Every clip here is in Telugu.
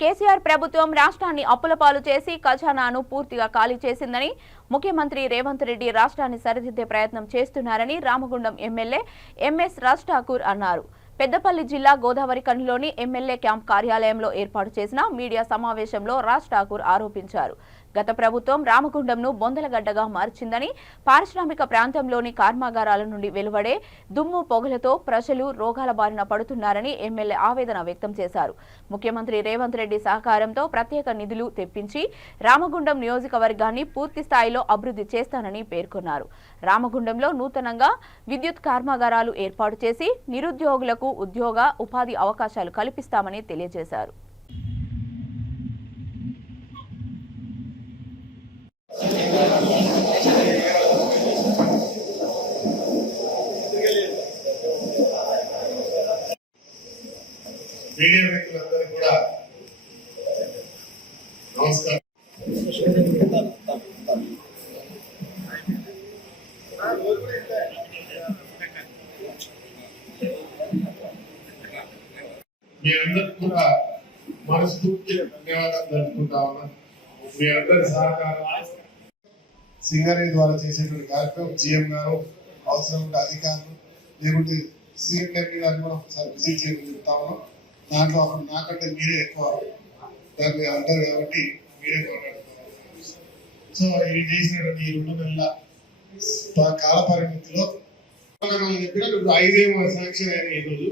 కేసీఆర్ ప్రభుత్వం రాష్ట్రాన్ని అప్పుల పాలు చేసి ఖజానాను పూర్తిగా ఖాళీ చేసిందని ముఖ్యమంత్రి రేవంత్ రెడ్డి రాష్ట్రాన్ని సరిదిద్దే ప్రయత్నం చేస్తున్నారని రామగుండం ఎమ్మెల్యే ఎంఎస్ రాజ్ ఠాకూర్ అన్నారు. పెద్దపల్లి జిల్లా గోదావరి కనిలోని ఎమ్మెల్యే క్యాంప్ కార్యాలయంలో ఏర్పాటు చేసిన మీడియా సమావేశంలో రాజ్ ఠాకూర్ ఆరోపించారు. గత ప్రభుత్వం రామగుండంను బొందలగడ్డగా మార్చిందని పారిశ్రామిక ప్రాంతంలోని కర్మాగారాల నుండి వెలువడే దుమ్ము పొగలతో ప్రజలు రోగాల బారిన పడుతున్నారని ఎమ్మెల్యే ఆవేదన వ్యక్తం చేశారు. ముఖ్యమంత్రి రేవంత్ రెడ్డి సహకారంతో ప్రత్యేక నిధులు తెప్పించి రామగుండం నియోజకవర్గాన్ని పూర్తి స్థాయిలో అభివృద్ధి చేస్తానని పేర్కొన్నారు. రామగుండంలో నూతనంగా విద్యుత్ కర్మాగారాలు ఏర్పాటు చేసి నిరుద్యోగులకు ఉద్యోగ ఉపాధి అవకాశాలు కల్పిస్తామని తెలియజేశారు. మీడియా మిత్రులందరికీ కూడా నమస్కారం. మీ అందరికి కూడా మనస్ఫూర్తిగా ధన్యవాదాలు ఉన్నాను మీ అందరి సహకారం. సింగరేణి ద్వారా చేసేటువంటి కార్యక్రమం జిఎం గారు అవసరం ఉంటే అధికారులు లేకుంటే సీఎం ఎంపీ గారు కూడా ఒకసారి విజిట్ చేయమని చెప్తా ఉన్నాం. దాంట్లో అప్పుడు నాకంటే మీరే ఎక్కువ దాన్ని అంటారు కాబట్టి మీరే మాట్లాడుతున్నారు సో ఇది చేసినటువంటి ఈ రెండు నెలల కాల పరిమితిలో చెప్పినట్టు ఇప్పుడు ఐదేమో శాంక్షన్ అయిన ఈ రోజు.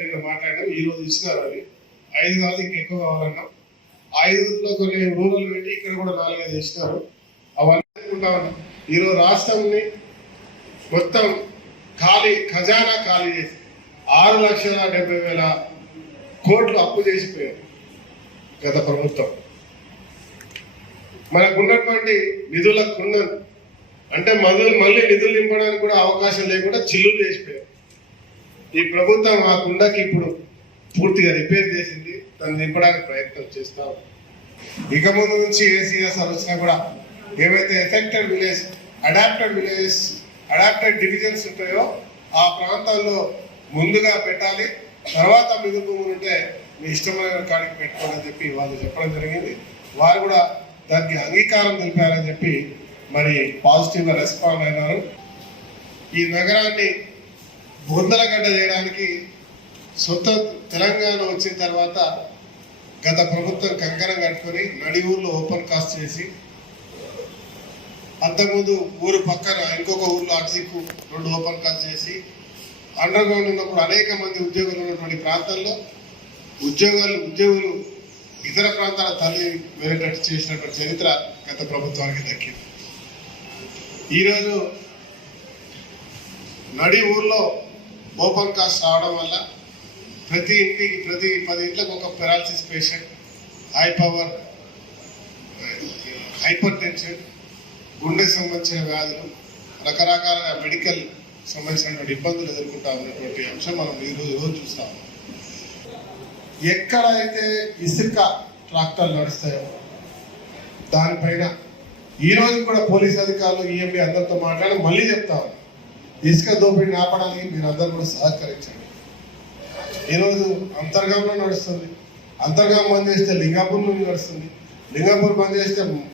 నిన్న మాట్లాడాం ఈరోజు ఇచ్చినారు అవి ఐదు కాదు ఇంకెక్కువ కావాలన్నాం. ఐదు రోజుల్లో కొన్ని రూరల్ పెట్టి ఇక్కడ కూడా నాలుగైదు ఇచ్చినారు అవన్నీ అనుకుంటా ఉన్నాం. ఈరోజు రాష్ట్రంని మొత్తం ఖాళీ ఖజానా ఖాళీ చేసింది. ఆరు లక్షల డెబ్బై వేల కోట్లు అప్పు చేసిపోయారు గత ప్రభుత్వం. మనకున్నటువంటి ఉన్నటువంటి నిధులకు అంటే మధులు మళ్ళీ నిధులు నింపడానికి కూడా అవకాశం లేకుండా చిల్లులు చేసిపోయారు. ఈ ప్రభుత్వం ఆ కుండకి ఇప్పుడు పూర్తిగా రిపేర్ చేసింది దాన్ని నింపడానికి ప్రయత్నం చేస్తాం ఇక ముందు నుంచి ఏ సిఎస్ఆర్ కూడా ఏవైతే affected village adopted villages adopted divisions ఉంటాయో ఆ ప్రాంతాల్లో ముందుగా పెట్టాలి. తర్వాత మిగులు భూములు ఉంటే మీ ఇష్టమైన కాడికి పెట్టుకోండి చెప్పి వాళ్ళు చెప్పడం జరిగింది. వారు కూడా దానికి అంగీకారం తెలిపారని చెప్పి మరి పాజిటివ్గా రెస్పాండ్ అయినారు. ఈ నగరాన్ని బొందలగడ్డ చేయడానికి సొంత తెలంగాణ వచ్చిన తర్వాత గత ప్రభుత్వం కంకణం కట్టుకొని నడి ఊర్లో ఓపెన్ కాస్ట్ చేసి అంతకుముందు ఊరు పక్కన ఇంకొక ఊర్లో అటు రెండు ఓపెన్ కాస్ట్ చేసి అండర్ గ్రౌండ్ ఉన్నప్పుడు అనేక మంది ఉద్యోగులు ఉన్నటువంటి ప్రాంతాల్లో ఉద్యోగాలు ఉద్యోగులు ఇతర ప్రాంతాల తల్లి వెళ్ళేటట్టు చేసినటువంటి చరిత్ర గత ప్రభుత్వానికి దక్కింది. ఈరోజు నడి ఊర్లో ఓపెన్ కాస్ట్ రావడం వల్ల ప్రతి ఇంటికి ప్రతి పది ఇంట్లకు ఒక paralysis patient high power hypertension గుండె సంబంధించిన వ్యాధులు రకరకాల మెడికల్ సంబంధించినటువంటి ఇబ్బందులు ఎదుర్కొంటా ఉన్నటువంటి అంశం మనం ఈరోజు రోజు చూస్తాం ఎక్కడైతే ఇసుక ట్రాక్టర్లు నడుస్తాయో దానిపైన ఈ రోజు కూడా పోలీస్ అధికారులు ఈఎంబి అందరితో మాట్లాడి మళ్ళీ చెప్తా ఇసుక దోపిడీని ఆపడానికి మీరు అందరూ కూడా సహకరించండి. ఈరోజు అంతర్గంలో నడుస్తుంది. అంతర్గం బంద్ చేస్తే లింగాపూర్ నుండి నడుస్తుంది. లింగాపూర్ బంద్ చేస్తే